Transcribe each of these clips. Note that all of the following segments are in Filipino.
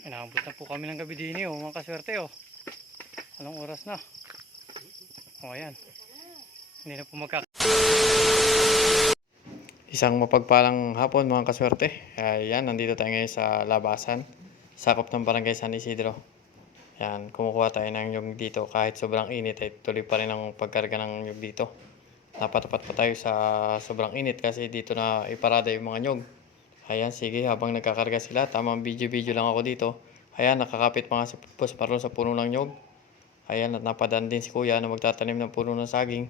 Inabot na po kami ng gabi din mga kaswerte Anong oras na? Ayan. Hindi na po Isang mapagpalang hapon mga kaswerte. Ayan, nandito tayo ngayon sa labasan. Sakop ng barangay San Isidro. Ayan, kumukuha tayo ng nyug dito. Kahit sobrang init ay tuloy pa rin ang pagkarga ng nyug dito. Napatapat pa tayo sa sobrang init kasi dito na iparada yung mga nyug. Ayan, sige, habang nagkakarga sila, tamang video-video lang ako dito. Ayan, nakakapit pa nga si Boss Marlon sa puno ng nyog. Ayan, at napadaan din si Kuya na magtatanim ng puno ng saging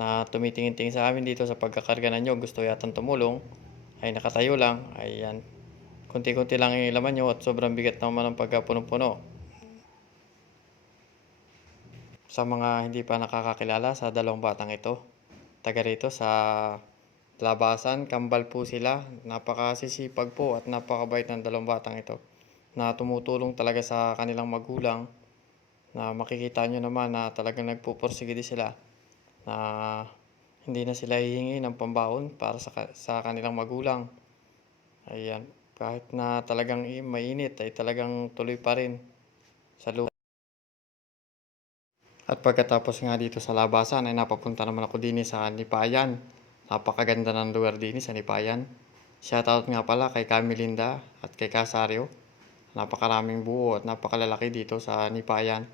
na tumitingin-tingin sa amin dito sa pagkakarga ng nyog. Gusto yatang tumulong. Ay, nakatayo lang. Ayan, kunti-kunti lang yung laman nyo at sobrang bigat naman ang pagkapunong-puno. Sa mga hindi pa nakakakilala sa dalawang batang ito, taga rito sa labasan, kambal po sila. Napakasisipag po at napakabait ng dalawang batang ito na tumutulong talaga sa kanilang magulang, na makikita nyo naman na talagang nagpupursige din sila na hindi na sila hihingi ng pambaon para sa kanilang magulang. Ayan, kahit na talagang mainit ay talagang tuloy pa rin sa lupa. At pagkatapos nga dito sa labasan ay napapunta naman ako din sa Nipayan. Napakaganda ng lugar din sa Nipayan. Shoutout nga pala kay Camilinda at kay Casario. Napakaraming buo at napakalalaki dito sa Nipayan.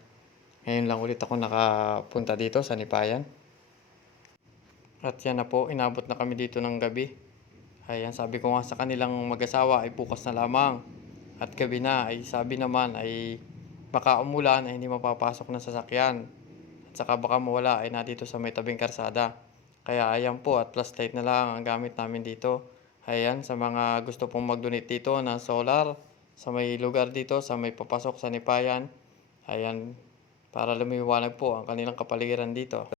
Ngayon lang ulit ako nakapunta dito sa Nipayan. At yan na po, inabot na kami dito ng gabi. Ayan, sabi ko nga sa kanilang mag-asawa ay bukas na lamang. At gabi na ay sabi naman ay baka umulan ay hindi mapapasok ng sasakyan. At saka baka mawala ay na dito sa may tabing karsada. Kaya ayan po, at flashlight na lang ang gamit namin dito. Ayan, sa mga gusto pong mag-donate dito ng solar sa may lugar dito, sa may papasok sa Nipayan. Ayan, para lumiwanag po ang kanilang kapaligiran dito.